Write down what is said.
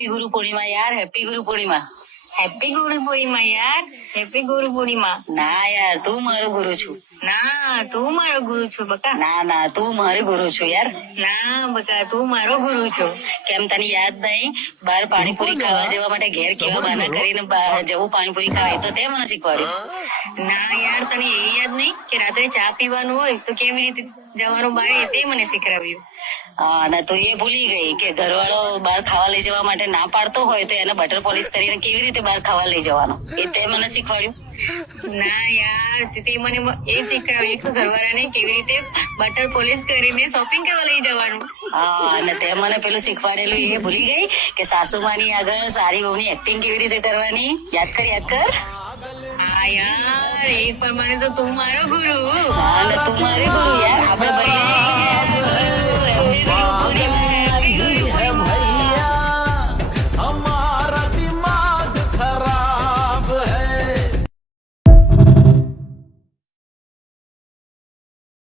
गुरु पूर्णिमा यार, happy Guru Purnima. Happy Guru Purnima यार, happy Guru Purnima. ના યાર, તું મારો ગુરુ છું। ના તું મારો ગુરુ છો બકા। ના ના, તું મારી ગુરુ છું યાર। ના બકા તું મારો ગુરુ છો। કેમ તને યાદ નહીં? બહાર પાણીપુરી ખાવા જવા માટે ઘેર કેવા બહાના કરીને જવું પાણીપુરી ખાવા, એ તો તે મને શીખવાડ્યું। ના યાર તને એ યાદ નહીં કે રાત્રે ચા પીવાનું હોય તો કેવી રીતે જવાનું બહાર, એ તે મને શીખવાડ્યું। હા, અને તું એ ભૂલી ગઈ કે ઘરવાળો બહાર ખાવા લઈ જવા માટે ના પાડતો હોય તો એને બટર પોલિશ કરીને કેવી રીતે બહાર ખાવા લઈ જવાનો, એ તે મને શીખવાડ્યું। ના યાર તે મને એ શીખવાડ્યું કે ઘરવાળાને કેવી રીતે બટર પોલિશ કરીને શોપિંગ કરવા લઈ જવાનું। હા, અને તે મને પેલું શીખવાડેલું એ ભૂલી ગઈ કે સાસુમાની આગળ સારી વહુની એક્ટિંગ કેવી રીતે કરવાની, યાદ કર યાદ કર। હા યાર એ પ્રમાણે તો તું મારો ગુરુ। હા, અને તું મારી ગુરુ યાર, આપણે બંને